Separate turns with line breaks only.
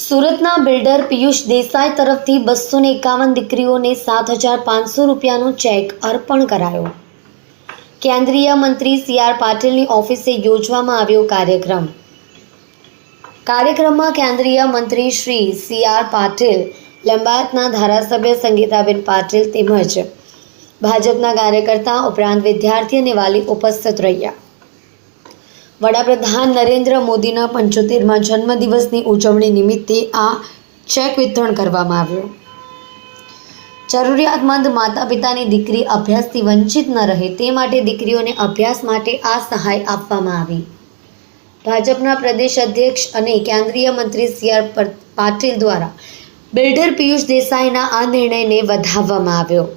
સુરતના બિલ્ડર પિયુષ દેસાઈ તરફથી બસો ને એકાવન દીકરીઓને સાત હજાર પાંચસો રૂપિયાનો ચેક અર્પણ કરાયો. કેન્દ્રીય મંત્રી સી આર પાટીલની ઓફિસે યોજવામાં આવ્યો કાર્યક્રમ. કાર્યક્રમમાં કેન્દ્રીય મંત્રી શ્રી સી આર પાટીલ, લંબાયતના ધારાસભ્ય સંગીતાબેન પાટીલ તેમજ ભાજપના કાર્યકર્તા ઉપરાંત વિદ્યાર્થી અને વાલી ઉપસ્થિત રહ્યા. વડાપ્રધાન નરેન્દ્ર મોદીના પંચોતેરમાં જન્મદિવસની ઉજવણી નિમિત્તે આ ચેક વિતરણ કરવામાં આવ્યું. જરૂરિયાતમંદ માતા પિતાની દીકરી અભ્યાસથી વંચિત ન રહે તે માટે દીકરીઓને અભ્યાસ માટે આ સહાય આપવામાં આવી. ભાજપના પ્રદેશ અધ્યક્ષ અને કેન્દ્રીય મંત્રી સી આર પાટીલ દ્વારા બિલ્ડર પિયુષ દેસાઈના આ નિર્ણયને વધાવવામાં આવ્યો.